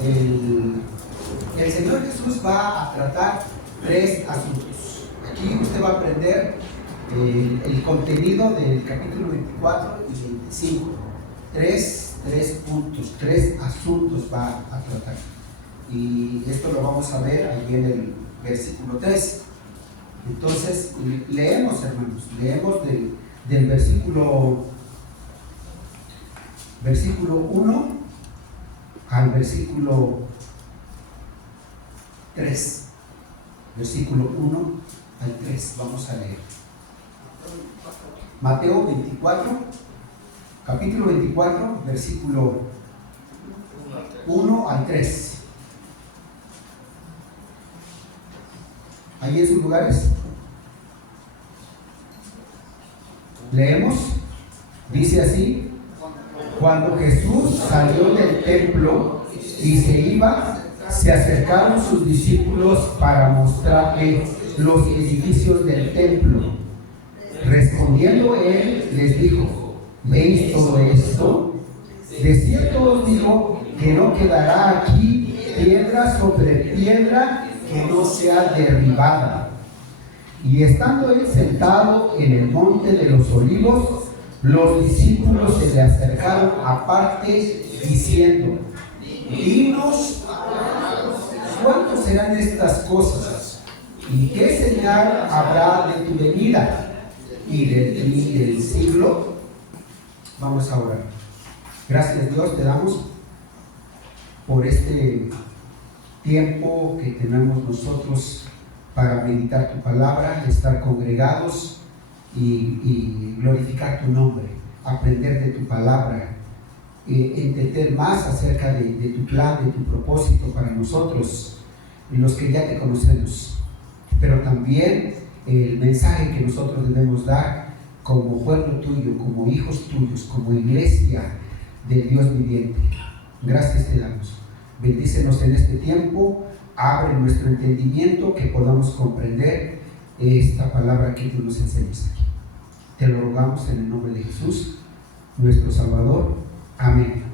el Señor Jesús va a tratar tres asuntos. Aquí usted va a aprender el contenido del capítulo 24 y 25. Tres puntos, tres asuntos va a tratar. Y esto lo vamos a ver ahí en el versículo 3. Entonces, leemos, hermanos, leemos del versículo 1 al versículo 3. Versículo 1 al 3, vamos a leer. Mateo 24, capítulo 24, versículo 1 al 3. ¿Ahí en sus lugares? Leemos. Dice así: cuando Jesús salió del templo y se iba, se acercaron sus discípulos para mostrarle los edificios del templo. Respondiendo él, les dijo: ¿veis todo esto? De cierto os digo que no quedará aquí piedra sobre piedra que no sea derribada. Y estando él sentado en el monte de los olivos, los discípulos se le acercaron aparte diciendo: dinos, ¿cuánto serán estas cosas? ¿Y qué señal habrá de tu venida y del siglo? Vamos a orar. Gracias, Dios, te damos por este tiempo que tenemos nosotros para meditar tu palabra, estar congregados y glorificar tu nombre, aprender de tu palabra, entender más acerca de tu plan, de tu propósito para nosotros, los que ya te conocemos, pero también el mensaje que nosotros debemos dar como pueblo tuyo, como hijos tuyos, como iglesia de Dios viviente. Gracias te damos. Bendícenos en este tiempo, abre nuestro entendimiento, que podamos comprender esta palabra que tú nos enseñas aquí. Te lo rogamos en el nombre de Jesús, nuestro Salvador. Amén.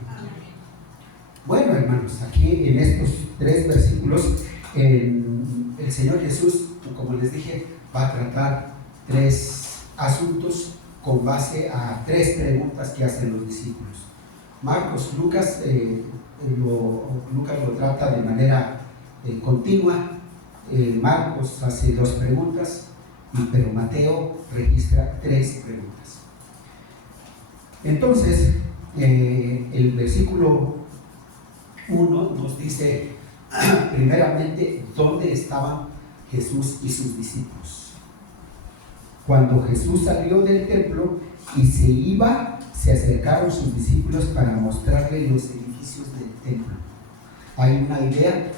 Bueno, hermanos, aquí en estos tres versículos, el Señor Jesús, como les dije, va a tratar tres asuntos con base a tres preguntas que hacen los discípulos. Lucas lo trata de manera continua. Marcos hace dos preguntas, pero Mateo registra tres preguntas. Entonces, el versículo 1 nos dice primeramente dónde estaban Jesús y sus discípulos. Cuando Jesús salió del templo y se iba, se acercaron sus discípulos para mostrarle los edificios del templo. Hay una idea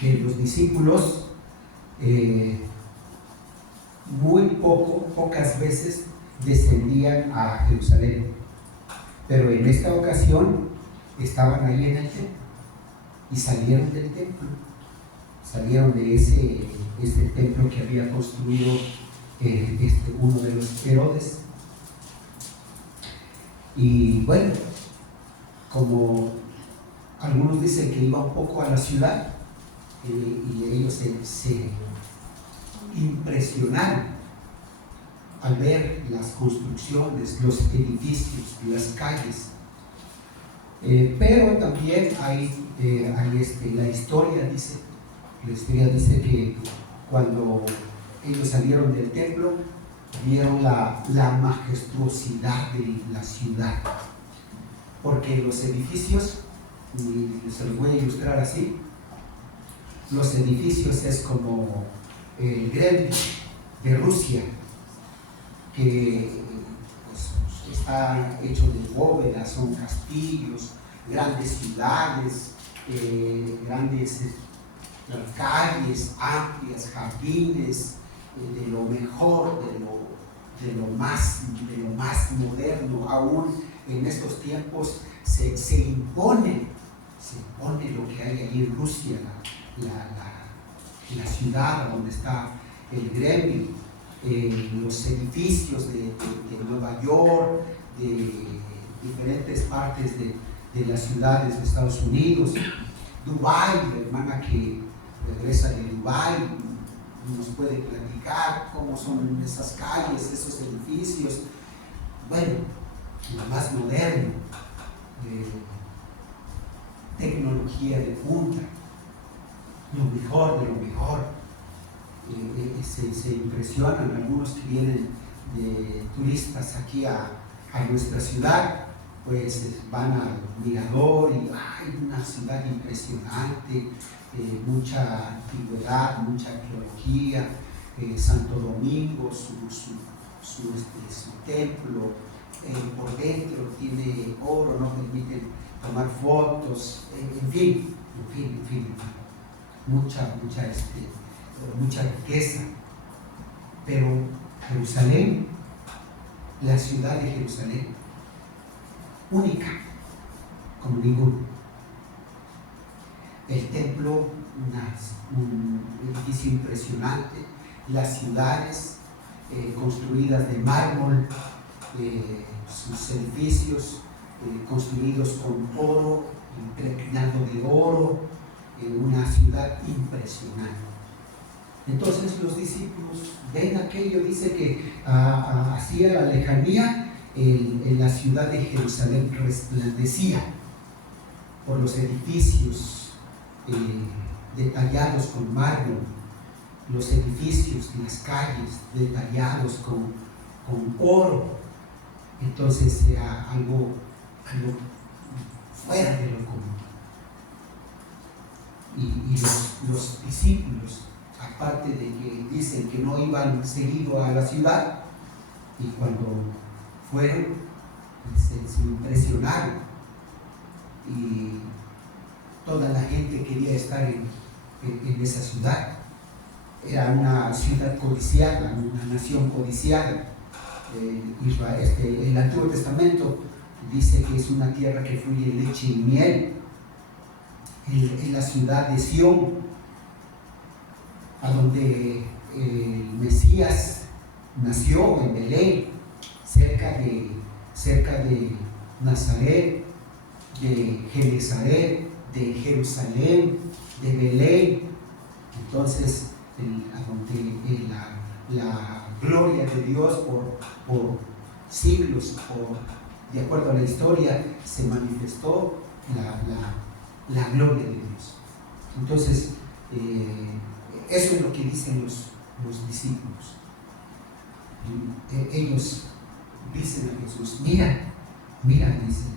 que los discípulos pocas veces descendían a Jerusalén, pero en esta ocasión estaban ahí en el templo y salieron del templo, salieron de ese templo que había construido uno de los Herodes. Y bueno, como algunos dicen que iba un poco a la ciudad, y ellos se impresionaron al ver las construcciones, los edificios, las calles. Pero también la historia dice que cuando ellos salieron del templo, vieron la majestuosidad de la ciudad, porque los edificios, y se los voy a ilustrar así, los edificios es como el Kremlin de Rusia, que pues, está hecho de bóvedas, son castillos, grandes ciudades, grandes calles amplias, jardines, de lo mejor, de lo más moderno. Aún en estos tiempos se impone lo que hay allí en Rusia, la ciudad donde está el Kremlin, los edificios de Nueva York, de diferentes partes de las ciudades de Estados Unidos. Dubái, la hermana que regresa de Dubái nos puede platicar cómo son esas calles, esos edificios. Bueno, lo más moderno, tecnología de punta, lo mejor de lo mejor. Se impresionan algunos que vienen de turistas aquí a nuestra ciudad, pues van al mirador y hay una ciudad impresionante, mucha antigüedad, mucha arqueología, Santo Domingo, su templo, por dentro tiene oro, no permiten tomar fotos, en fin, mucha riqueza. Pero Jerusalén, la ciudad de Jerusalén, única como ninguno. El templo, un edificio impresionante, las ciudades construidas de mármol, sus edificios construidos con oro, impregnado de oro, una ciudad impresionante. Entonces los discípulos ven aquello, dice que hacia la lejanía en la ciudad de Jerusalén resplandecía por los edificios detallados con mármol, los edificios, las calles detallados con oro. Entonces era algo fuera de lo común. Y los discípulos, aparte de que dicen que no iban seguido a la ciudad, y cuando fueron se impresionaron, y toda la gente quería estar en esa ciudad. Era una ciudad codiciada, una nación codiciada. Israel, el Antiguo Testamento dice que es una tierra que fluye leche y miel. En la ciudad de Sión, a donde el Mesías nació, en Belén, cerca de Nazaret, de Genezaret, de Jerusalén, de Belén. Entonces, a donde la gloria de Dios por siglos, de acuerdo a la historia, se manifestó la gloria de Dios. Entonces, eso es lo que dicen los discípulos. Ellos dicen a Jesús: mira, dicen.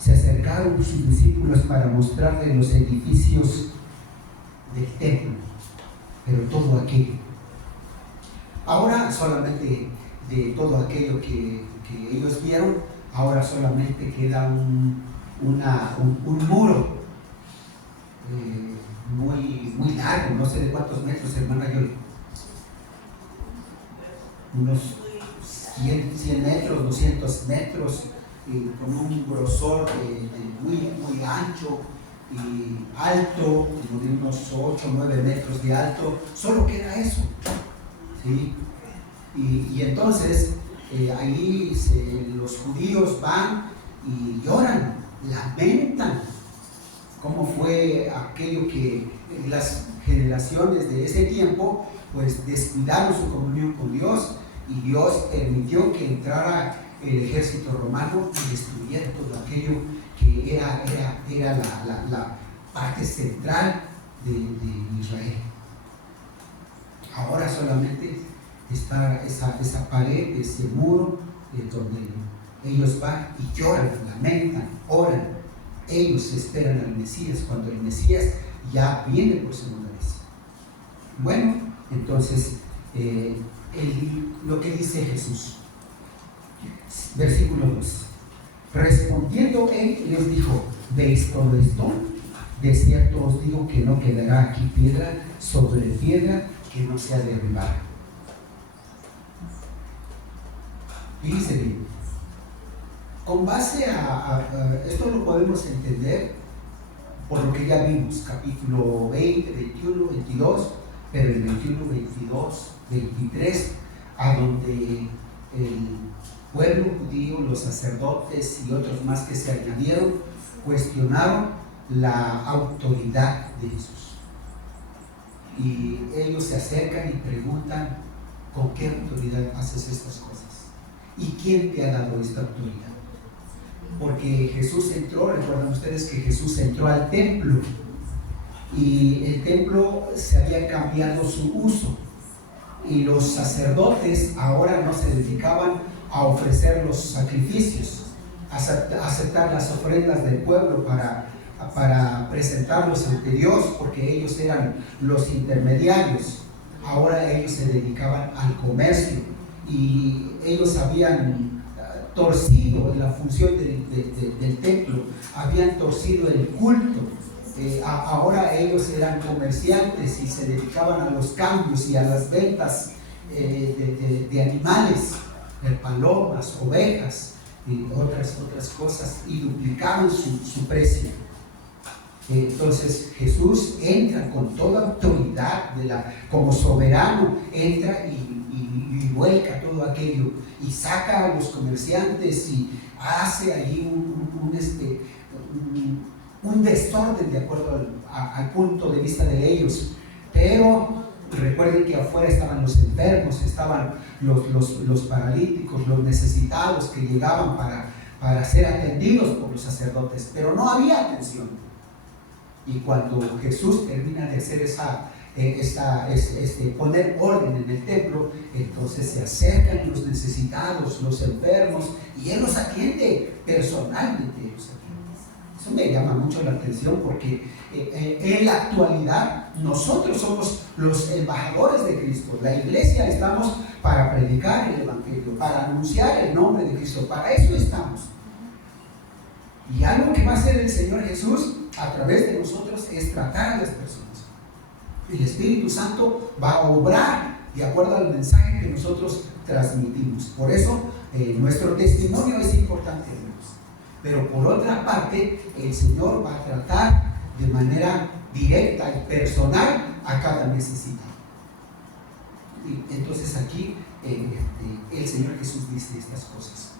Se acercaron sus discípulos para mostrarle los edificios del templo, pero todo aquello. Ahora solamente de todo aquello que ellos vieron, ahora solamente queda un muro muy largo, no sé de cuántos metros, hermana Yoli. Unos 100 metros, 200 metros, con un grosor muy ancho y alto, de unos 8 o 9 metros de alto. Solo queda eso, ¿sí? Y entonces ahí los judíos van y lloran, lamentan cómo fue aquello que las generaciones de ese tiempo pues descuidaron su comunión con Dios, y Dios permitió que entrara el ejército romano y destruyera todo aquello que era la parte central de Israel. Ahora solamente está esa pared, ese muro, donde ellos van y lloran, lamentan, oran. Ellos esperan al Mesías, cuando el Mesías ya viene por segunda vez. Bueno, entonces lo que dice Jesús, versículo 2: respondiendo él les dijo: ¿veis todo esto? De cierto os digo que no quedará aquí piedra sobre piedra que no sea derribada. Dice bien, con base a esto lo podemos entender por lo que ya vimos, capítulo 20, 21, 22, pero el 21, 22, 23, a donde pueblo judío, los sacerdotes y otros más que se añadieron, cuestionaron la autoridad de Jesús. Y ellos se acercan y preguntan: ¿con qué autoridad haces estas cosas? ¿Y quién te ha dado esta autoridad? Porque Jesús entró, recuerdan ustedes que Jesús entró al templo y el templo se había cambiado su uso, y los sacerdotes ahora no se dedicaban a ofrecer los sacrificios, a aceptar las ofrendas del pueblo para presentarlos ante Dios, porque ellos eran los intermediarios. Ahora ellos se dedicaban al comercio y ellos habían torcido la función del templo, habían torcido el culto. Ahora ellos eran comerciantes y se dedicaban a los cambios y a las ventas de animales, de palomas, ovejas y otras cosas, y duplicaban su precio. Entonces Jesús entra con toda autoridad como soberano, entra y vuelca todo aquello y saca a los comerciantes y hace allí un desorden de acuerdo al punto de vista de ellos. Pero recuerden que afuera estaban los enfermos, estaban los paralíticos, los necesitados que llegaban para ser atendidos por los sacerdotes, pero no había atención. Y cuando Jesús termina de hacer poner orden en el templo, entonces se acercan los necesitados, los enfermos, y Él los atiende personalmente. Eso me llama mucho la atención, porque en la actualidad nosotros somos los embajadores de Cristo. La iglesia estamos para predicar el evangelio, para anunciar el nombre de Cristo, para eso estamos. Y algo que va a hacer el Señor Jesús a través de nosotros es tratar a las personas. El Espíritu Santo va a obrar de acuerdo al mensaje que nosotros transmitimos. Por eso nuestro testimonio es importante, hermanos. Pero por otra parte, el Señor va a tratar de manera directa y personal a cada necesitado. Y entonces aquí el Señor Jesús dice estas cosas.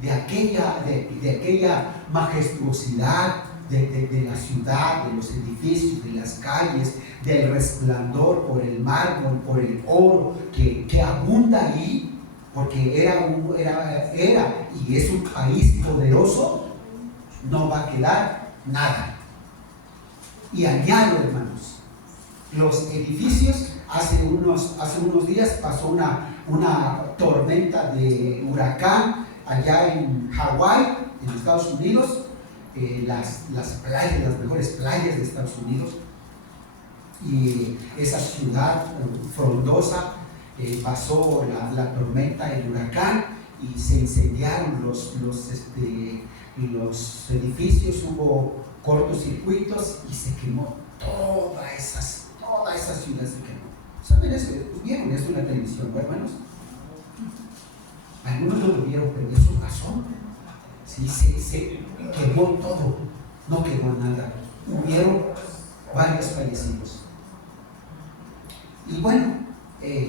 De aquella majestuosidad de la ciudad, de los edificios, de las calles, del resplandor por el mármol, por el oro que abunda ahí, porque era y es un país poderoso, no va a quedar nada. Y añado, hermanos, los edificios, hace unos días pasó una tormenta de huracán allá en Hawái, en Estados Unidos, las playas, las mejores playas de Estados Unidos, y esa ciudad frondosa, pasó la tormenta, el huracán, y se incendiaron los edificios, hubo cortocircuitos y se quemó toda esa ciudad, se quemó. ¿Saben eso? ¿Vieron eso en la televisión, hermanos? Algunos no lo vieron, pero eso pasó. Sí, se quemó todo, no quemó nada. Hubieron varios fallecidos. Y bueno,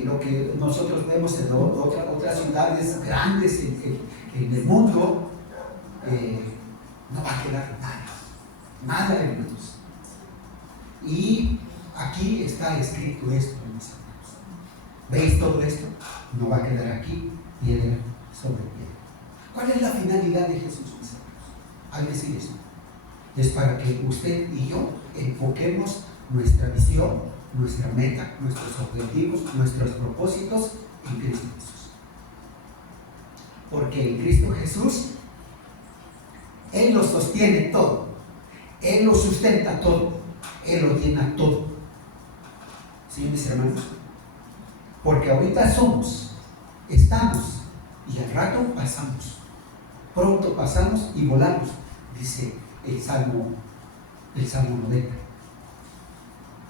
lo que nosotros vemos en otras ciudades grandes en el mundo, no va a quedar nada, hermanos. Y aquí está escrito esto, mis hermanos. ¿Veis todo esto? No va a quedar aquí piedra sobre piedra. ¿Cuál es la finalidad de Jesús, mis hermanos? Al decir esto, es para que usted y yo enfoquemos nuestra visión, nuestra meta, nuestros objetivos, nuestros propósitos en Cristo Jesús. Porque en Cristo Jesús Él lo sostiene todo, Él lo sustenta todo, Él lo llena todo. ¿Sí, mis hermanos? Porque ahorita estamos, y al rato pasamos. Pronto pasamos y volamos, dice el Salmo 90.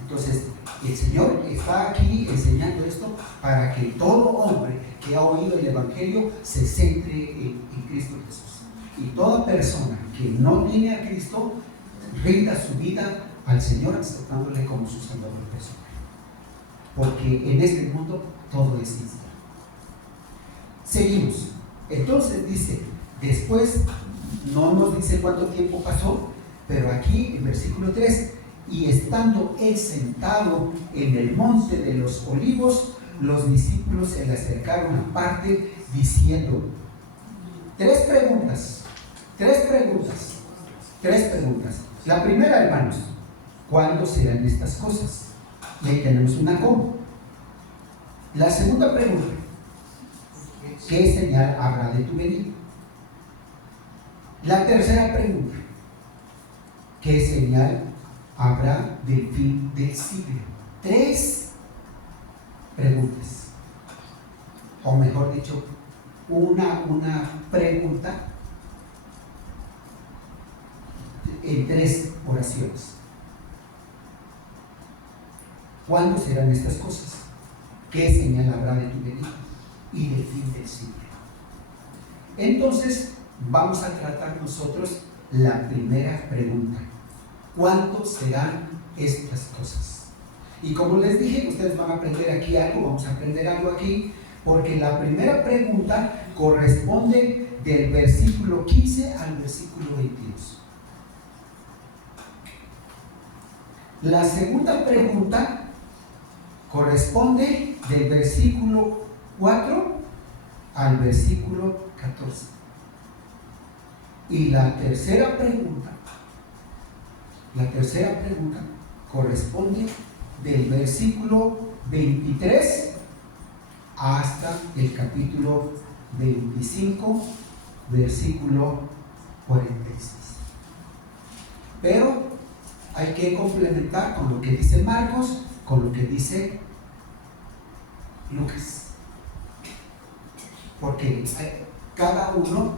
Entonces, el Señor está aquí enseñando esto para que todo hombre que ha oído el Evangelio se centre en Cristo Jesús. Y toda persona que no tiene a Cristo rinda su vida al Señor, aceptándole como su Salvador personal. Porque en este mundo todo es incierto. Seguimos. Entonces dice, después, no nos dice cuánto tiempo pasó, pero aquí en versículo 3, y estando él sentado en el monte de los olivos, los discípulos se le acercaron aparte diciendo, tres preguntas. La primera, hermanos, ¿cuándo serán estas cosas? Y ahí tenemos una coma. La segunda pregunta, ¿qué señal habrá de tu venida? La tercera pregunta, ¿qué señal habrá del fin del siglo? Tres preguntas, o mejor dicho, una pregunta en tres oraciones. ¿Cuándo serán estas cosas? ¿Qué señal habrá de tu venida y del fin del siglo? Entonces vamos a tratar nosotros la primera pregunta: ¿cuándo serán estas cosas? Y como les dije, ustedes van a aprender aquí algo, vamos a aprender algo aquí, porque la primera pregunta corresponde del versículo 15 al versículo 22. La segunda pregunta corresponde del versículo 4 al versículo 14. Y la tercera pregunta corresponde del versículo 23 hasta el capítulo 25, versículo 46. Pero hay que complementar con lo que dice Marcos, con lo que dice Lucas, porque cada uno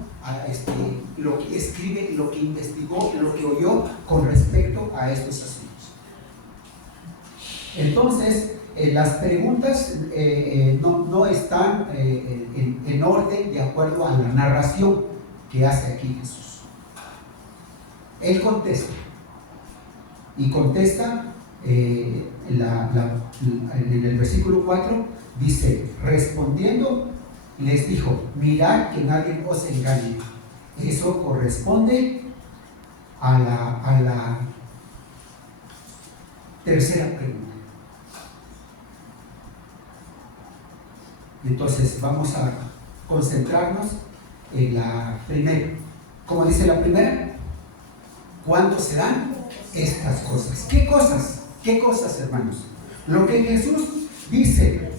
lo que escribe, lo que investigó, lo que oyó con respecto a estos asuntos. Entonces, las preguntas no están en orden de acuerdo a la narración que hace aquí Jesús. Él contesta, y contesta en el versículo 4, dice, respondiendo, les dijo, mirad que nadie os engañe. Eso corresponde a la tercera pregunta. Entonces vamos a concentrarnos en la primera. ¿Cómo dice la primera? ¿Cuándo serán estas cosas? ¿Qué cosas? ¿Qué cosas, hermanos? Lo que Jesús dice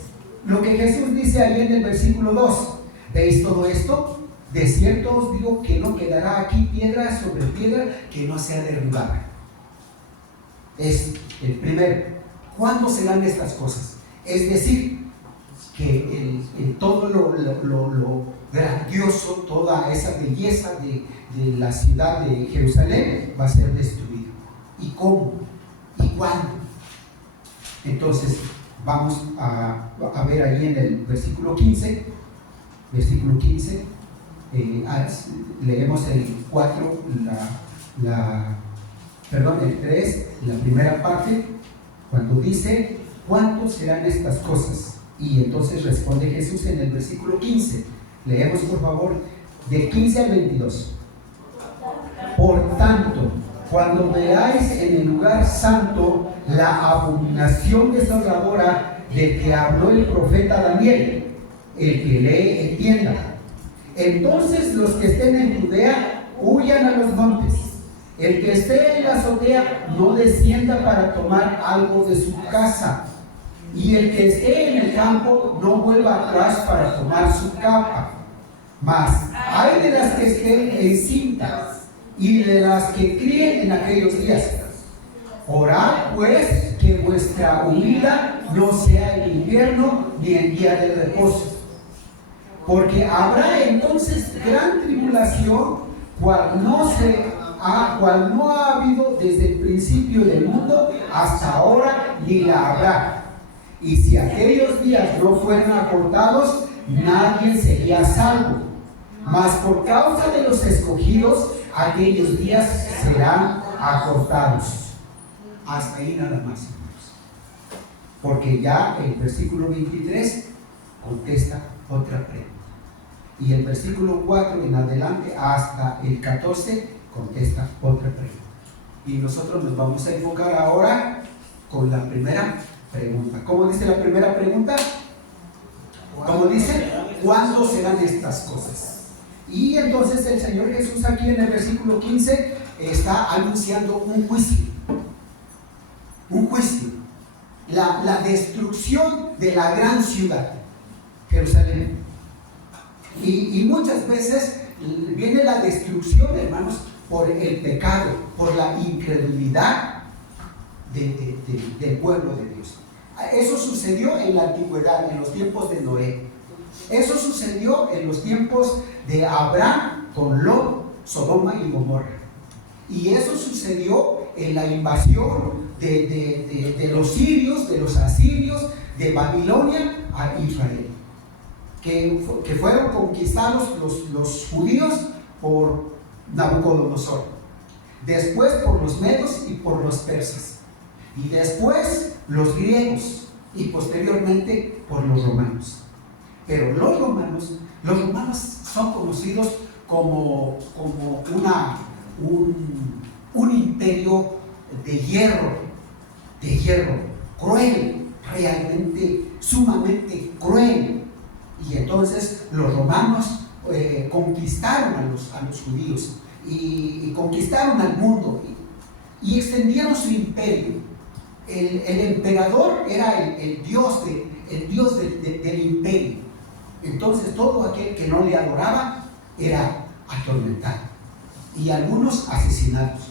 ahí en el versículo 2. ¿Veis todo esto? De cierto os digo que no quedará aquí piedra sobre piedra que no sea derribada. Es el primero. ¿Cuándo serán estas cosas? Es decir, que todo lo grandioso, toda esa belleza de la ciudad de Jerusalén va a ser destruido. ¿Y cómo? ¿Y cuándo? Entonces vamos a ver ahí en el versículo 15, leemos el 4, el 3, la primera parte, cuando dice, ¿cuánto serán estas cosas? Y entonces responde Jesús en el versículo 15. Leemos por favor de 15 al 22. Por tanto, cuando veáis en el lugar santo la abominación desoladora del que habló el profeta Daniel, el que lee entienda. Entonces los que estén en Judea huyan a los montes. El que esté en la azotea no descienda para tomar algo de su casa. Y el que esté en el campo no vuelva atrás para tomar su capa. Mas hay de las que estén encintas y de las que críen en aquellos días. Orad pues que vuestra huida no sea en invierno ni en día de reposo, porque habrá entonces gran tribulación, cual no ha habido desde el principio del mundo hasta ahora, ni la habrá. Y si aquellos días no fueran acortados, nadie sería salvo. Mas por causa de los escogidos, aquellos días serán acortados. Hasta ahí nada más, hermanos. Porque ya el versículo 23 contesta otra pregunta. Y el versículo 4 en adelante hasta el 14 contesta otra pregunta. Y nosotros nos vamos a enfocar ahora con la primera pregunta. ¿Cómo dice la primera pregunta? ¿Cómo dice? ¿Cuándo serán estas cosas? Y entonces el Señor Jesús aquí en el versículo 15 está anunciando un juicio. Un juicio. La destrucción de la gran ciudad, Jerusalén. Y muchas veces viene la destrucción, hermanos, por el pecado, por la incredulidad del pueblo de Dios. Eso sucedió en la antigüedad, en los tiempos de Noé. Eso sucedió en los tiempos de Abraham con Lot, Sodoma y Gomorra. Y eso sucedió en la invasión de los sirios, de los asirios, de Babilonia a Israel. Que fueron conquistados los judíos por Nabucodonosor, después por los medos y por los persas, y después los griegos, y posteriormente por los romanos. Pero los romanos son conocidos como un imperio de hierro, cruel, realmente sumamente cruel. Y entonces los romanos conquistaron a los judíos y conquistaron al mundo y extendieron su imperio. El emperador era el dios del imperio. Entonces todo aquel que no le adoraba era atormentado y algunos asesinados.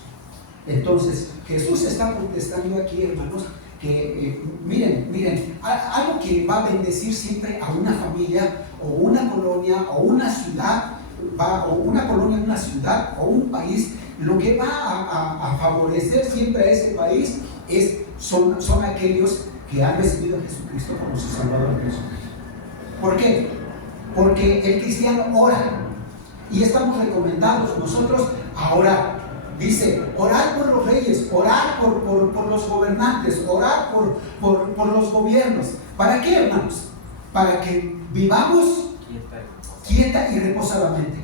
Entonces Jesús está contestando aquí, hermanos, que miren, algo que va a bendecir siempre a una familia o una colonia o una ciudad, o una ciudad o un país, lo que va a favorecer siempre a ese país son aquellos que han recibido a Jesucristo como su Salvador personal. ¿Por qué? Porque el cristiano ora y estamos recomendados nosotros a orar. Dice, orar por los reyes, orar por los gobernantes, orar por los gobiernos. ¿Para qué, hermanos? Para que vivamos quieta y reposadamente.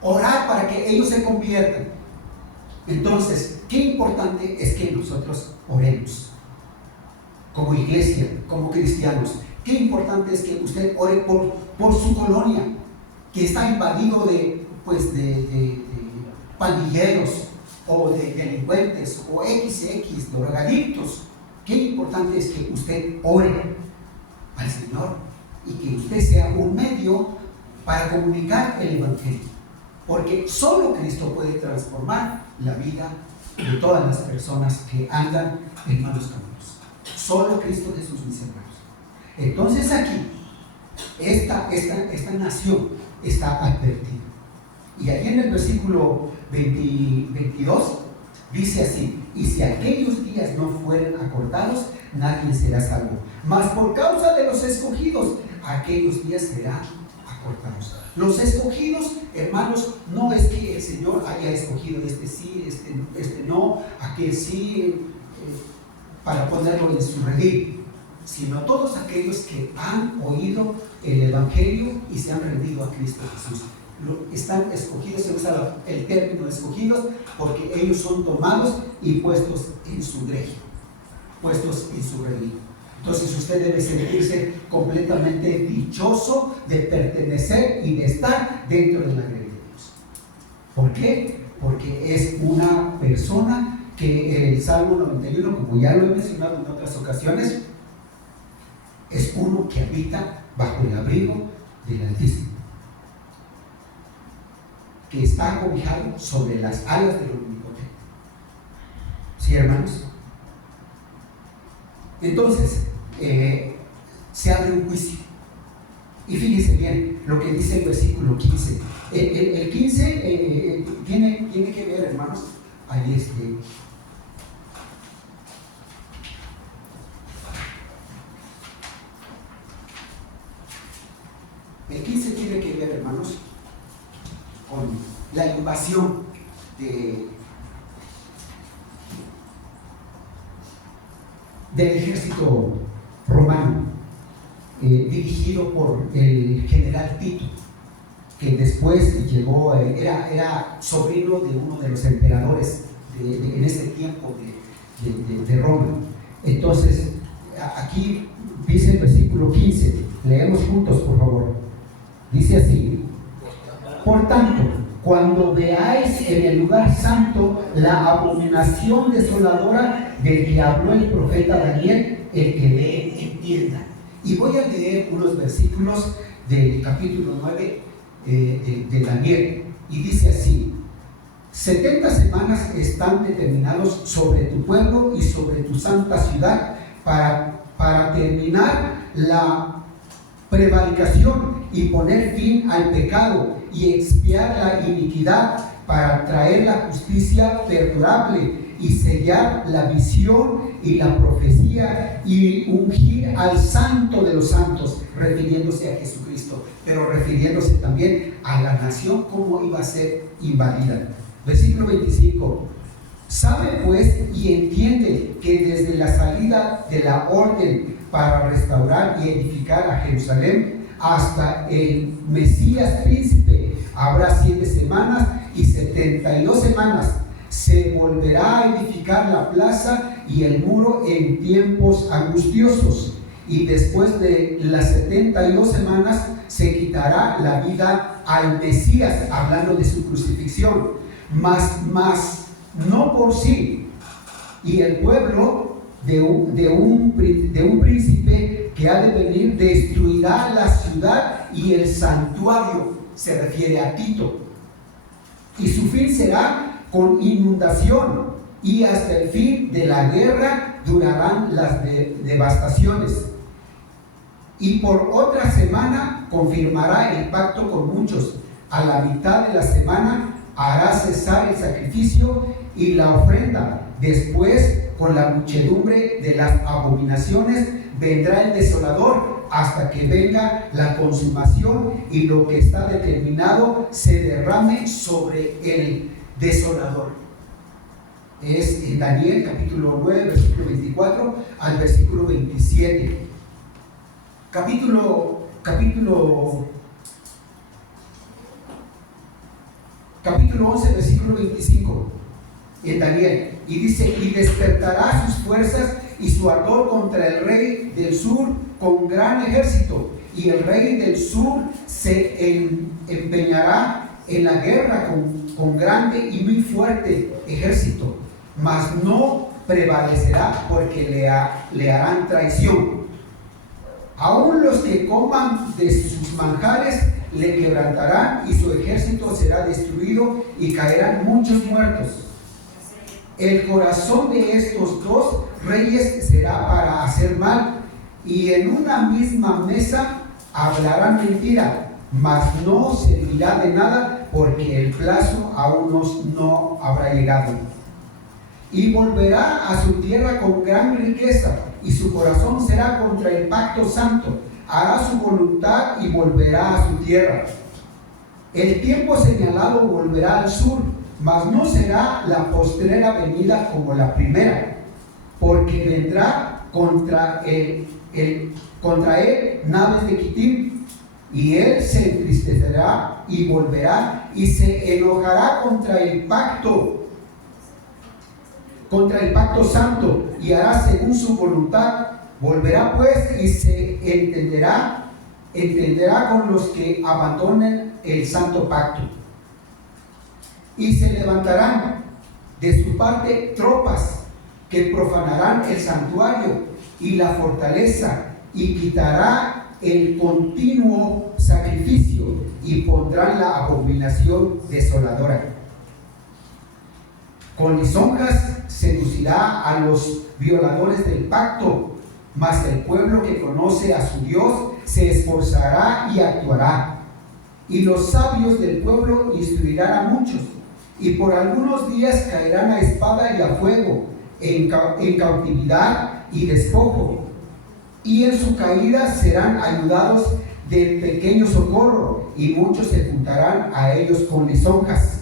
Orar para que ellos se conviertan. Entonces, qué importante es que nosotros oremos como iglesia, como cristianos. Qué importante es que usted ore por su colonia, que está invadido de pandilleros o de delincuentes o XX, drogadictos. Qué importante es que usted ore al Señor y que usted sea un medio para comunicar el Evangelio, porque solo Cristo puede transformar la vida de todas las personas que andan en malos caminos. Solo Cristo Jesús, mis hermanos. Entonces aquí esta nación está advertida. Y allí en el versículo 22 dice así: y si aquellos días no fueren acortados, nadie será salvo, mas por causa de los escogidos, aquellos días serán acortados. Los escogidos, hermanos, no es que el Señor haya escogido este sí, este no, aquel sí, para ponerlo en su redil, sino todos aquellos que han oído el Evangelio y se han rendido a Cristo Jesús. Están escogidos, se usa el término escogidos, porque ellos son tomados y puestos en su grey, puestos en su redil. Entonces usted debe sentirse completamente dichoso de pertenecer y de estar dentro de la grey de Dios. ¿Por qué? Porque es una persona que el Salmo 91, como ya lo he mencionado en otras ocasiones, es uno que habita bajo el abrigo del Altísimo, que está acobijado sobre las alas del Omnipotente. ¿Sí, hermanos? Entonces, se abre un juicio. Y fíjense bien lo que dice el versículo 15. El 15 tiene que ver, hermanos, ahí el 15 tiene que ver, hermanos, con la invasión del ejército romano, dirigido por el general Tito. que después llegó, era sobrino de uno de los emperadores en ese tiempo de Roma. Entonces, aquí dice el versículo 15, leemos juntos por favor, dice así: por tanto, cuando veáis en el lugar santo la abominación desoladora del que habló el profeta Daniel, el que lee entienda. Y voy a leer unos versículos del capítulo 9 de Daniel, y dice así: 70 semanas están determinados sobre tu pueblo y sobre tu santa ciudad para terminar la prevaricación y poner fin al pecado y expiar la iniquidad, para traer la justicia perdurable y sellar la visión y la profecía y ungir al santo de los santos, refiriéndose a Jesucristo, pero refiriéndose también a la nación, cómo iba a ser invadida. Versículo 25: sabe pues y entiende que desde la salida de la orden para restaurar y edificar a Jerusalén hasta el Mesías príncipe habrá 7 semanas y 72 semanas. Se volverá a edificar la plaza y el muro en tiempos angustiosos, y después de las 72 semanas se quitará la vida al Mesías, hablando de su crucifixión, mas no por sí. Y el pueblo de un príncipe que ha de venir destruirá la ciudad y el santuario, se refiere a Tito, y su fin será con inundación, y hasta el fin de la guerra durarán las devastaciones. Y por otra semana confirmará el pacto con muchos. A la mitad de la semana hará cesar el sacrificio y la ofrenda. Después, con la muchedumbre de las abominaciones, vendrá el desolador hasta que venga la consumación y lo que está determinado se derrame sobre el desolador. Es en Daniel capítulo 9, versículo 24 al versículo 27. Capítulo 11, versículo 25 en Daniel, y dice: y despertará sus fuerzas y su ardor contra el rey del sur con gran ejército, y el rey del sur se empeñará en la guerra con grande y muy fuerte ejército, mas no prevalecerá, porque le harán traición. Aún los que coman de sus manjares le quebrantarán, y su ejército será destruido y caerán muchos muertos. El corazón de estos dos reyes será para hacer mal, y en una misma mesa hablarán mentira, mas no servirá de nada, porque el plazo aún no habrá llegado. Y volverá a su tierra con gran riqueza, y su corazón será contra el pacto santo. Hará su voluntad y volverá a su tierra. El tiempo señalado volverá al sur, mas no será la postrera venida como la primera, porque vendrá contra él naves de Quitim, y él se entristecerá y volverá y se enojará contra el pacto santo, y hará según su voluntad. Volverá pues y se entenderá con los que abandonen el santo pacto. Y se levantarán de su parte tropas que profanarán el santuario y la fortaleza, y quitará el continuo sacrificio, y pondrán la abominación desoladora. Con lisonjas seducirá a los violadores del pacto, mas el pueblo que conoce a su Dios se esforzará y actuará. Y los sabios del pueblo instruirán a muchos, y por algunos días caerán a espada y a fuego, en cautividad y despojo, y en su caída serán ayudados de pequeño socorro, y muchos se juntarán a ellos con lisonjas.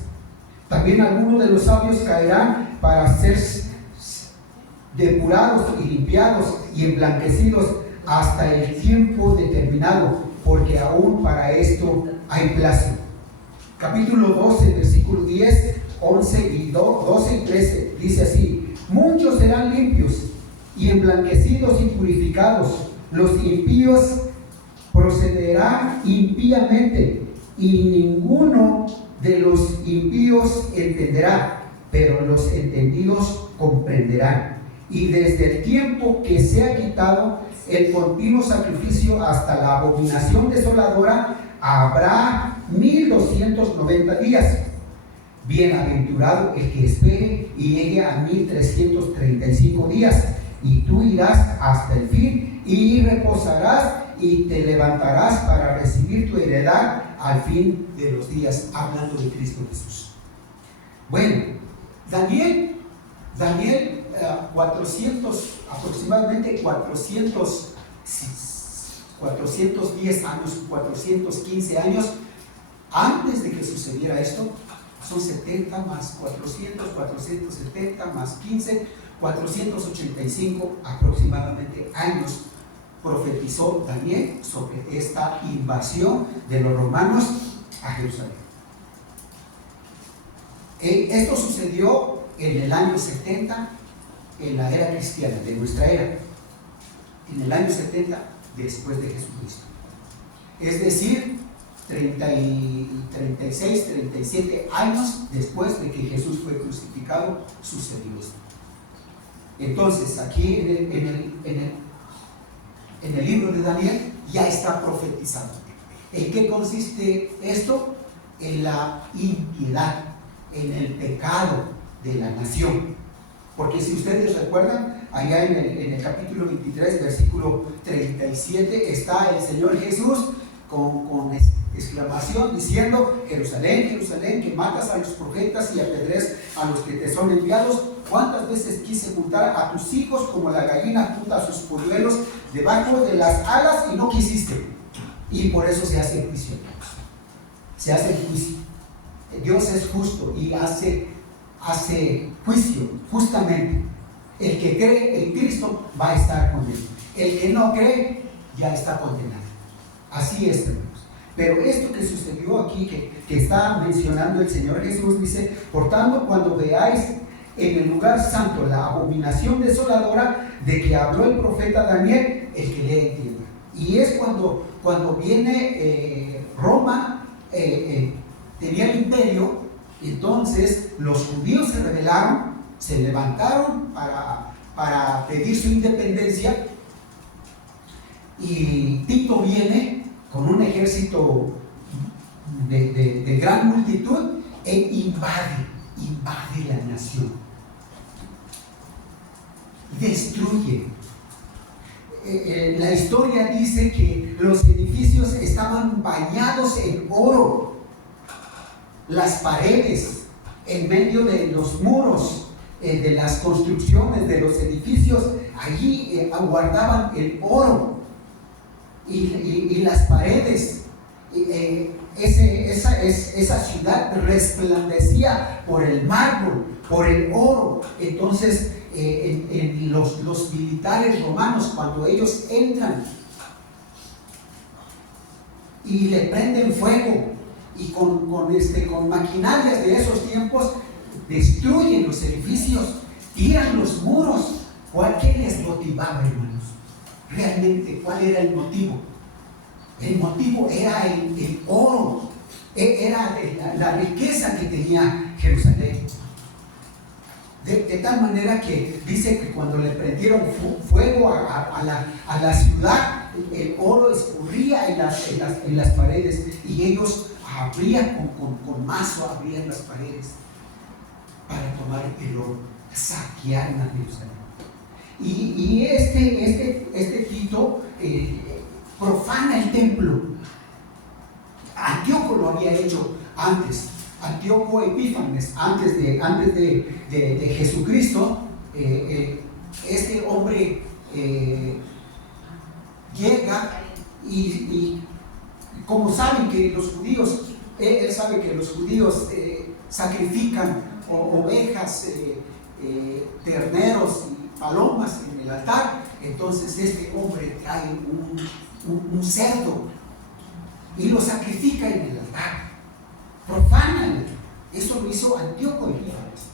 También algunos de los sabios caerán para ser depurados y limpiados y emblanquecidos hasta el tiempo determinado, porque aún para esto hay plazo. capítulo 12, versículo 10, 11 y 12 y 13, dice así: muchos serán limpios y emblanquecidos y purificados, los impíos procederán impíamente, y ninguno de los impíos entenderá, pero los entendidos comprenderán. Y desde el tiempo que se ha quitado el continuo sacrificio hasta la abominación desoladora, habrá 1290 días. Bienaventurado el que espere y llegue a 1335 días, y tú irás hasta el fin y reposarás y te levantarás para recibir tu heredad al fin de los días, hablando de Cristo Jesús. Bueno, Daniel, 410 años, 415 años antes de que sucediera esto, son 70 más 400, 470 más 15, 485 aproximadamente años profetizó Daniel sobre esta invasión de los romanos a Jerusalén. Esto sucedió en el año 70, en la era cristiana, de nuestra era, en el año 70 después de Jesucristo. Es decir, 36, 37 años después de que Jesús fue crucificado, sucedió esto. Entonces, aquí en el libro de Daniel ya está profetizado. ¿En qué consiste esto? En la impiedad, en el pecado de la nación. Porque si ustedes recuerdan, allá en el capítulo 23, versículo 37, está el Señor Jesús con exclamación diciendo: Jerusalén, Jerusalén, que matas a los profetas y apedreas a los que te son enviados. ¿Cuántas veces quise juntar a tus hijos como la gallina junta a sus polluelos debajo de las alas y no quisiste? Y por eso se hace el juicio. Se hace el juicio. Dios es justo y hace juicio justamente. El que cree en Cristo va a estar con él. El que no cree ya está condenado. Así es, hermanos. Pero esto que sucedió aquí, que está mencionando el Señor Jesús, dice: por tanto, cuando veáis en el lugar santo la abominación desoladora de que habló el profeta Daniel, el que le entienda. Y es cuando viene Roma, tenía el imperio. Entonces los judíos se rebelaron, se levantaron para pedir su independencia, y Tito viene con un ejército de gran multitud e invade la nación, destruye. La historia dice que los edificios estaban bañados en oro, las paredes, en medio de los muros, de las construcciones de los edificios, allí guardaban el oro, y las paredes, esa ciudad resplandecía por el mármol, por el oro. Entonces los militares romanos, cuando ellos entran y le prenden fuego, y con maquinarias de esos tiempos, destruyen los edificios, tiran los muros. ¿Qué les motivaba, hermanos? Realmente, ¿cuál era el motivo? El motivo era el oro, era la riqueza que tenía Jerusalén. De tal manera que dice que cuando le prendieron fuego a la ciudad, el oro escurría en las paredes, y ellos abrían con mazo, abrían las paredes para tomar el oro, saquearon a Jerusalén. Y este Tito profana el templo. Antíoco lo había hecho antes. Antíoco Epífanes, antes de Jesucristo. Este hombre llega y como saben que los judíos, él sabe que los judíos sacrifican ovejas, terneros y palomas en el altar. Entonces este hombre trae un cerdo y lo sacrifica en el altar. lo hizo Antíoco Epífanes.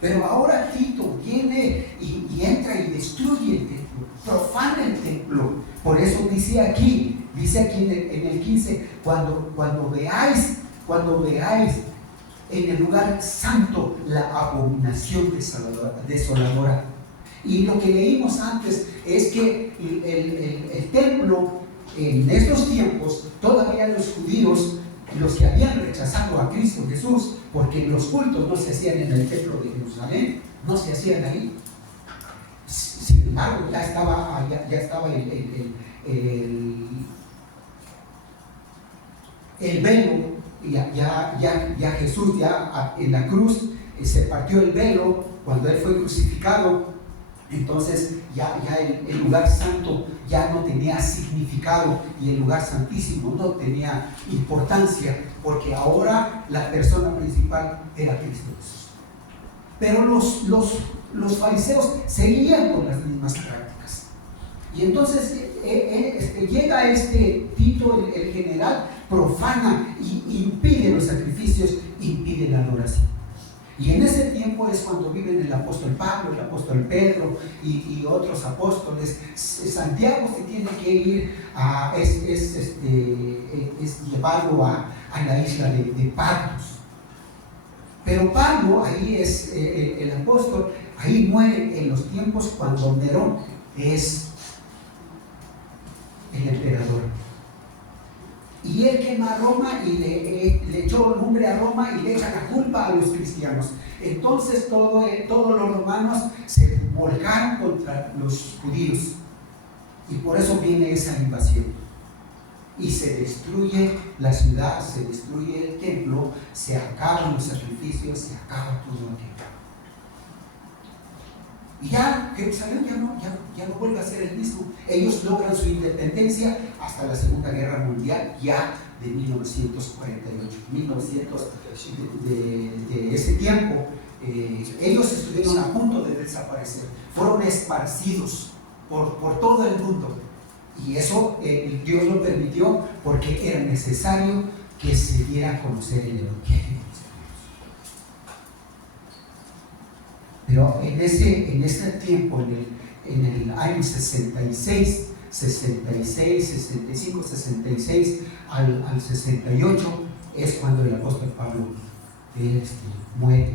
Pero ahora Tito viene y entra y destruye el templo, profana el templo. Por eso dice aquí en el 15, cuando veáis en el lugar santo la abominación desoladora. Y lo que leímos antes es que el templo en estos tiempos, todavía los judíos, los que habían rechazado a Cristo Jesús, porque los cultos no se hacían en el templo de Jerusalén, no se hacían ahí. Sin embargo, ya estaba el velo, ya Jesús, ya en la cruz se partió el velo cuando Él fue crucificado. Entonces ya el lugar santo ya no tenía significado y el lugar santísimo no tenía importancia, porque ahora la persona principal era Cristo Jesús. Pero los fariseos seguían con las mismas prácticas. Y entonces llega Tito, el general, profana y impide los sacrificios, impide la adoración. Y en ese tiempo es cuando viven el apóstol Pablo, el apóstol Pedro y otros apóstoles. Santiago se tiene que ir es llevado a la isla de Patmos. Pero Pablo, ahí es el apóstol, ahí muere en los tiempos cuando Nerón es el emperador. Y él quema a Roma y le echó lumbre a Roma y le echa la culpa a los cristianos. Entonces todos los romanos se volcaron contra los judíos. Y por eso viene esa invasión. Y se destruye la ciudad, se destruye el templo, se acaban los sacrificios, se acaba todo aquello. Y ya Jerusalén ya no vuelve a ser el mismo. Ellos logran su independencia hasta la Segunda Guerra Mundial, ya de 1948, de ese tiempo. Ellos estuvieron a punto de desaparecer, fueron esparcidos por todo el mundo. Y eso Dios lo permitió porque era necesario que se diera a conocer el Evangelio. Pero en ese tiempo, en el año 66, 65, 66 al 68, es cuando el apóstol Pablo muere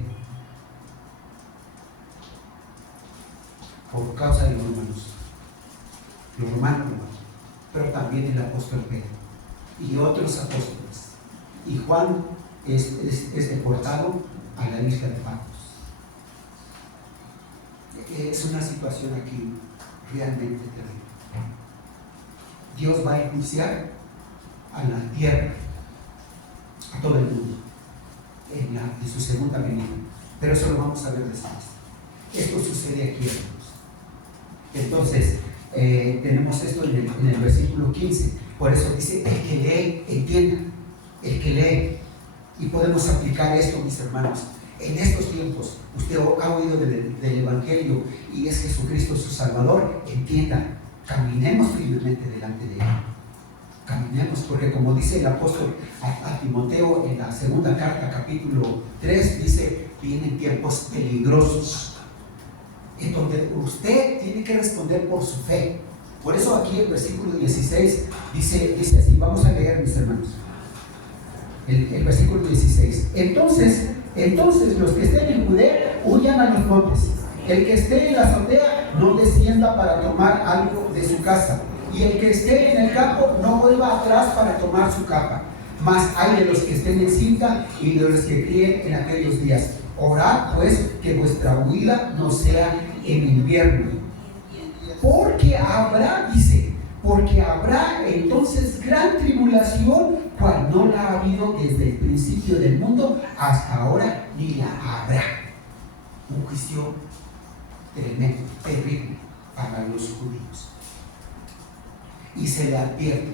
por causa de los romanos, pero también el apóstol Pedro y otros apóstoles. Y Juan es deportado a la isla de Patmos. Es una situación aquí realmente terrible. Dios va a enjuiciar a la tierra, a todo el mundo, en su segunda venida. Pero eso lo vamos a ver después. Esto sucede aquí, hermanos. Entonces, tenemos esto en el versículo 15. Por eso dice: el que lee, entienda. El que lee. Y podemos aplicar esto, mis hermanos. En estos tiempos, usted ha oído del Evangelio y es Jesucristo su Salvador. Entienda, caminemos firmemente delante de Él. Caminemos, porque como dice el apóstol a Timoteo en la segunda carta, capítulo 3, dice: vienen tiempos peligrosos, en donde usted tiene que responder por su fe. Por eso aquí el versículo 16 dice así. Vamos a leer, mis hermanos, el versículo 16. Entonces los que estén en Judea huyan a los montes. El que esté en la azotea no descienda para tomar algo de su casa, y el que esté en el campo no vuelva atrás para tomar su capa. Mas hay de los que estén en cinta y de los que críen en aquellos días. Orad pues que vuestra huida no sea en invierno, porque habrá entonces gran tribulación, cual no la ha habido desde el principio del mundo hasta ahora, ni la habrá. Un juicio tremendo, terrible para los judíos. Y se le advierte,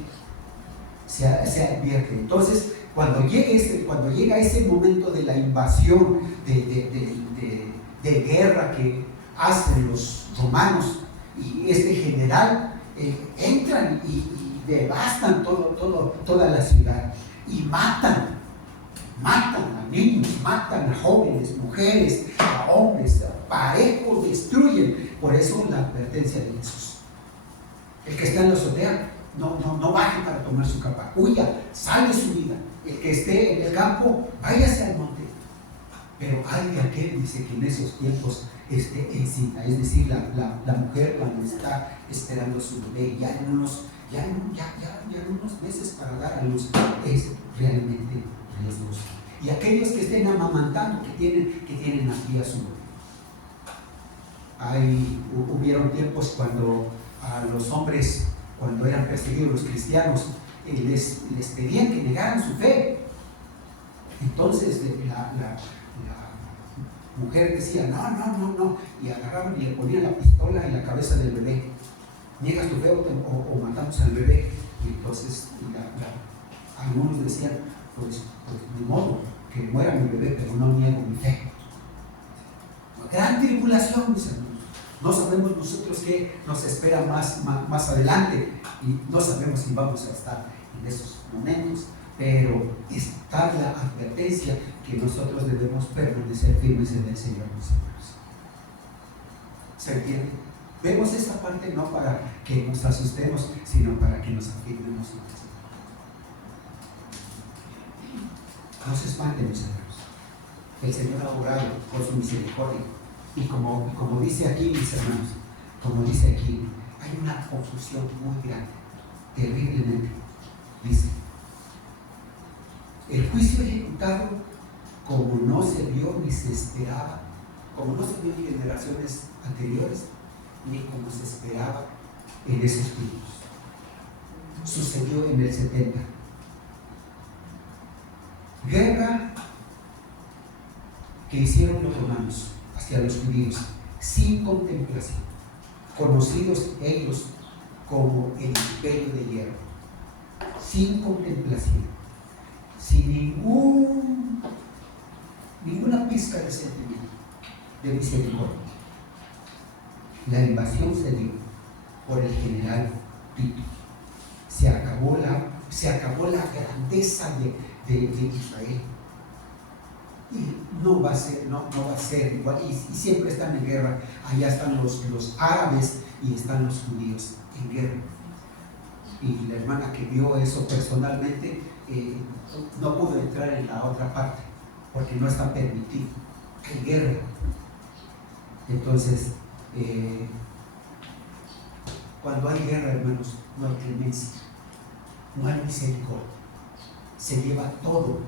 se advierte. Entonces, cuando llega ese momento de la invasión, de guerra que hacen los romanos, y este general entran y devastan toda la ciudad y matan matan a niños, matan a jóvenes, mujeres, a hombres, a parejos, destruyen. Por eso la advertencia de Jesús. El que está en la azotea, no baje para tomar su capa, huya, salve su vida. El que esté en el campo, váyase al monte. Pero hay de aquel, dice, que en esos tiempos esté encinta, es decir, la mujer cuando está esperando a su bebé, ya en unos meses para dar a luz, es realmente riesgoso. Y aquellos que estén amamantando, que tienen aquí a su bebé. Hubieron tiempos cuando a los hombres, cuando eran perseguidos los cristianos, les pedían que negaran su fe. Entonces la mujer decía, no, y agarraban y le ponían la pistola en la cabeza del bebé. Niegas tu fe o matamos al bebé. Y entonces algunos decían, pues de modo que muera mi bebé, pero no niego mi fe. Gran tribulación, mis hermanos. No sabemos nosotros qué nos espera más adelante, y no sabemos si vamos a estar en esos momentos, pero está la advertencia que nosotros debemos permanecer firmes en el Señor, mis hermanos. ¿Se entiende? Vemos esta parte no para que nos asustemos, sino para que nos afirmemos en el Señor. No se espanten, mis hermanos. El Señor ha obrado por su misericordia. Y como dice aquí, mis hermanos, como dice aquí, hay una confusión muy grande, terriblemente. Dice, el juicio ejecutado como no se vio ni se esperaba, como no se vio en generaciones anteriores, ni como se esperaba en esos tiempos. Sucedió en el 70. Guerra que hicieron los romanos hacia los judíos, sin contemplación, conocidos ellos como el imperio de hierro, sin contemplación, sin ninguna pizca de sentimiento, de misericordia. La invasión se dio por el general Tito. Se acabó la grandeza de Israel. Y no va a ser igual, y siempre están en guerra. Allá están los árabes y están los judíos en guerra. Y la hermana que vio eso personalmente no pudo entrar en la otra parte porque no está permitido. Hay guerra. Entonces, cuando hay guerra, hermanos, no hay clemencia, no hay misericordia. Se lleva todo,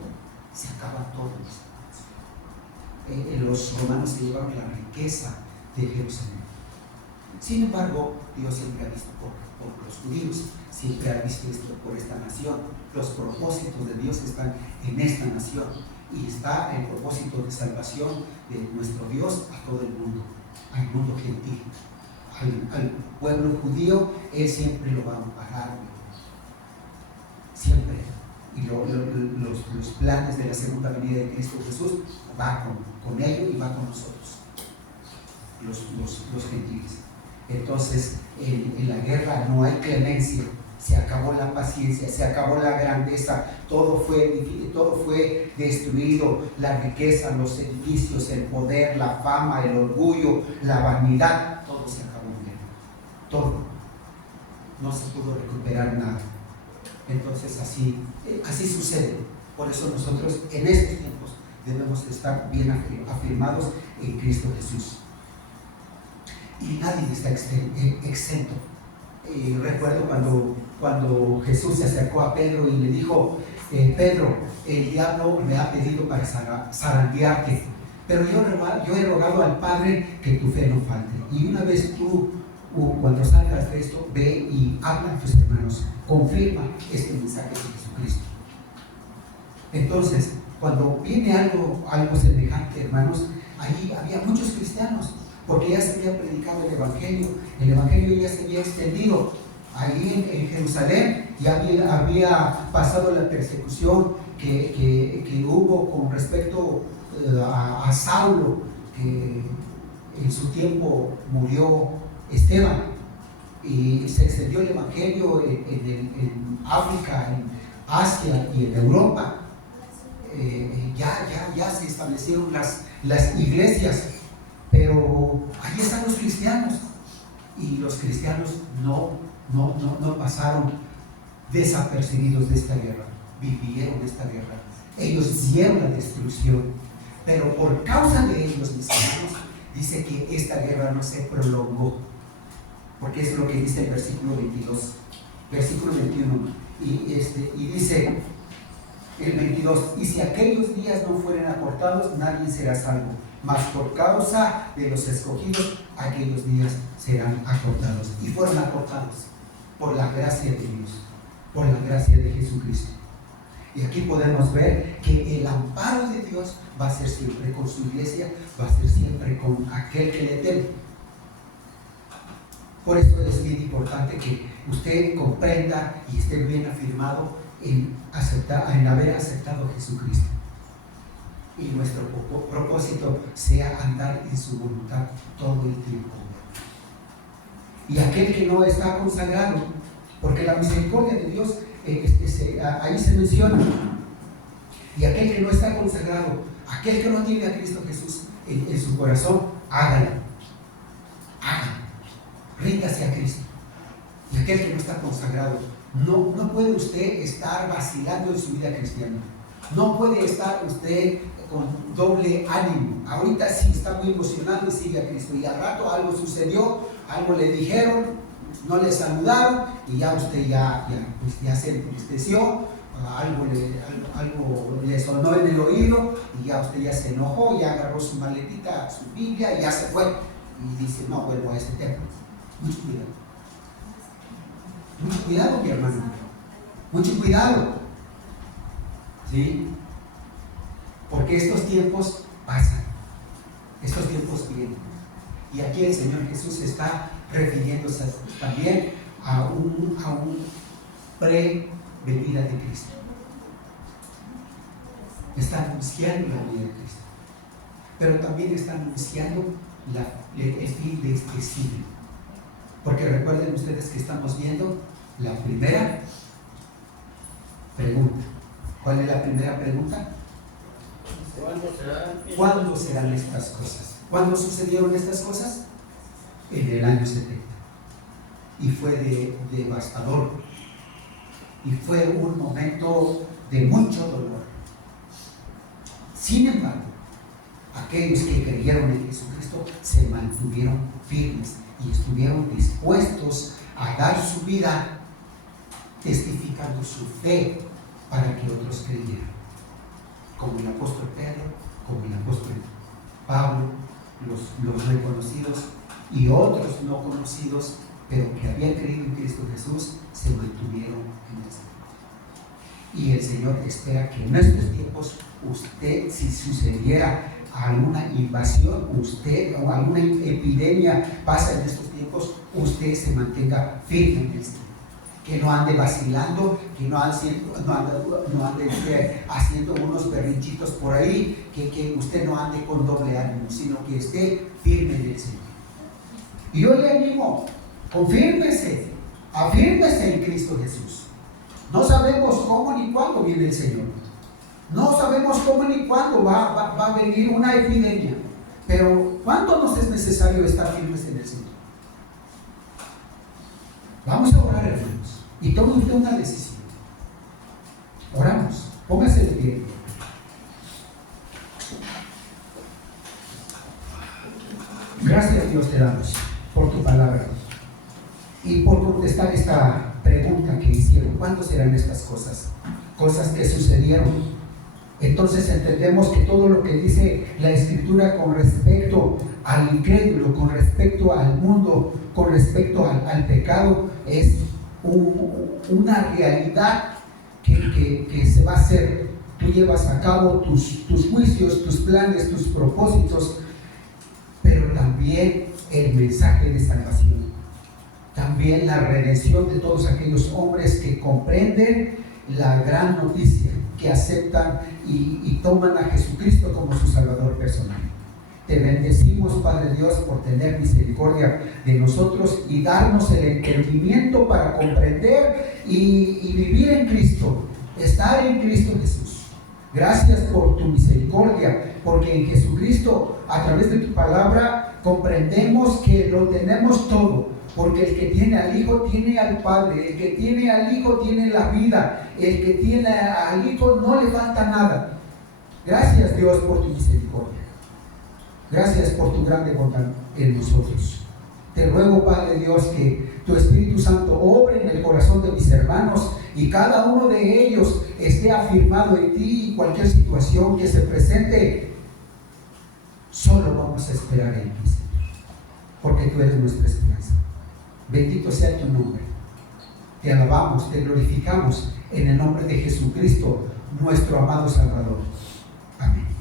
se acaba todo. Los romanos se llevaron la riqueza de Jerusalén. Sin embargo, Dios siempre ha visto por los judíos, siempre ha visto esto por esta nación. Los propósitos de Dios están en esta nación, y está el propósito de salvación de nuestro Dios a todo el mundo, al mundo gentil. Al pueblo judío, Él siempre lo va a amparar, siempre. Y los planes de la segunda venida de Cristo Jesús va con ellos y va con nosotros, los gentiles. Entonces, en la guerra no hay clemencia, se acabó la paciencia, se acabó la grandeza, todo fue destruido, la riqueza, los edificios, el poder, la fama, el orgullo, la vanidad, todo se acabó en guerra, todo. No se pudo recuperar nada. Entonces así sucede. Por eso nosotros en estos tiempos debemos estar bien afirmados en Cristo Jesús. Y nadie está exento. Recuerdo cuando Jesús se acercó a Pedro y le dijo, Pedro, el diablo me ha pedido para zarandearte, pero yo he rogado al Padre que tu fe no falte. Y una vez tú, cuando salgas de esto, ve y habla a tus hermanos, confirma este mensaje de Jesucristo. Entonces, cuando viene algo semejante, hermanos, ahí había muchos cristianos, porque ya se había predicado el Evangelio ya se había extendido. Ahí en Jerusalén ya había pasado la persecución que hubo con respecto a Saulo, que en su tiempo murió Esteban, y se extendió el Evangelio en África, en Asia y en Europa. ya se establecieron las iglesias, pero ahí están los cristianos, y los cristianos no pasaron desapercibidos de esta guerra, vivieron esta guerra, ellos vieron la destrucción, pero por causa de ellos, mis hermanos, dice que esta guerra no se prolongó, porque es lo que dice el versículo 22, versículo 21, y dice el 22, y si aquellos días no fueren acortados, nadie será salvo, mas por causa de los escogidos, aquellos días serán acortados. Y fueron acortados por la gracia de Dios, por la gracia de Jesucristo. Y aquí podemos ver que el amparo de Dios va a ser siempre con su iglesia, va a ser siempre con aquel que le teme. Por eso es bien importante que usted comprenda y esté bien afirmado en haber aceptado a Jesucristo, y nuestro propósito sea andar en su voluntad todo el tiempo. Y aquel que no está consagrado, porque la misericordia de Dios ahí se menciona, y aquel que no está consagrado, aquel que no tiene a Cristo Jesús en su corazón, hágalo, ríndase a Cristo. Y aquel que no está consagrado, no puede usted estar vacilando en su vida cristiana, no puede estar usted con doble ánimo. Ahorita sí está muy emocionado y sigue a Cristo, y al rato algo sucedió, algo le dijeron, no le saludaron, y ya usted ya se entristeció, algo le sonó en el oído, y ya usted ya se enojó, ya agarró su maletita, su Biblia, y ya se fue, y dice: no vuelvo a ese templo. Mucho cuidado, mi hermano, mucho cuidado, ¿sí? Porque estos tiempos pasan, estos tiempos vienen, y aquí el Señor Jesús está refiriéndose también a un pre-venida de Cristo. Está anunciando la venida de Cristo, pero también está anunciando el fin de este siglo. Porque recuerden ustedes que estamos viendo la primera pregunta. ¿Cuál es la primera pregunta? ¿Cuándo serán estas cosas? ¿Cuándo sucedieron estas cosas? En el año 70. Y fue devastador. Y fue un momento de mucho dolor. Sin embargo, aquellos que creyeron en Jesucristo se mantuvieron firmes y estuvieron dispuestos a dar su vida testificando su fe para que otros creyeran, como el apóstol Pedro, como el apóstol Pablo, los reconocidos y otros no conocidos, pero que habían creído en Cristo Jesús, se mantuvieron en este. Y el Señor espera que en estos tiempos usted, si sucediera alguna invasión, usted o alguna epidemia pasa en estos tiempos, usted se mantenga firme en esto, que no ande vacilando, que no ande haciendo unos berrinchitos por ahí, que usted no ande con doble ánimo, sino que esté firme en el Señor. Y yo le animo, confírmese, afírmese en Cristo Jesús. No sabemos cómo ni cuándo viene el Señor. No sabemos cómo ni cuándo va a venir una epidemia, pero ¿cuánto nos es necesario estar firmes en el Señor? Vamos a orar, hermanos, y tome usted una decisión. Oramos, póngase de pie. Gracias, Dios, te damos por tu palabra y por contestar esta pregunta que hicieron: ¿cuándo serán estas cosas? Cosas que sucedieron. Entonces entendemos que todo lo que dice la Escritura con respecto al incrédulo, con respecto al mundo, con respecto al pecado, es una realidad que se va a hacer. Tú llevas a cabo tus juicios, tus planes, tus propósitos, pero también el mensaje de salvación, también la redención de todos aquellos hombres que comprenden la gran noticia, que aceptan y toman a Jesucristo como su Salvador personal. Te bendecimos, Padre Dios, por tener misericordia de nosotros y darnos el entendimiento para comprender y vivir en Cristo, estar en Cristo Jesús. Gracias por tu misericordia, porque en Jesucristo, a través de tu palabra, comprendemos que lo tenemos todo. Porque el que tiene al Hijo tiene al Padre, el que tiene al Hijo tiene la vida, el que tiene al Hijo no le falta nada. Gracias, Dios, por tu misericordia. Gracias por tu grande bondad en nosotros. Te ruego, Padre Dios, que tu Espíritu Santo obre en el corazón de mis hermanos y cada uno de ellos esté afirmado en ti, y cualquier situación que se presente, solo vamos a esperar en ti, Señor, porque tú eres nuestra esperanza. Bendito sea tu nombre. Te alabamos, te glorificamos en el nombre de Jesucristo, nuestro amado Salvador. Amén.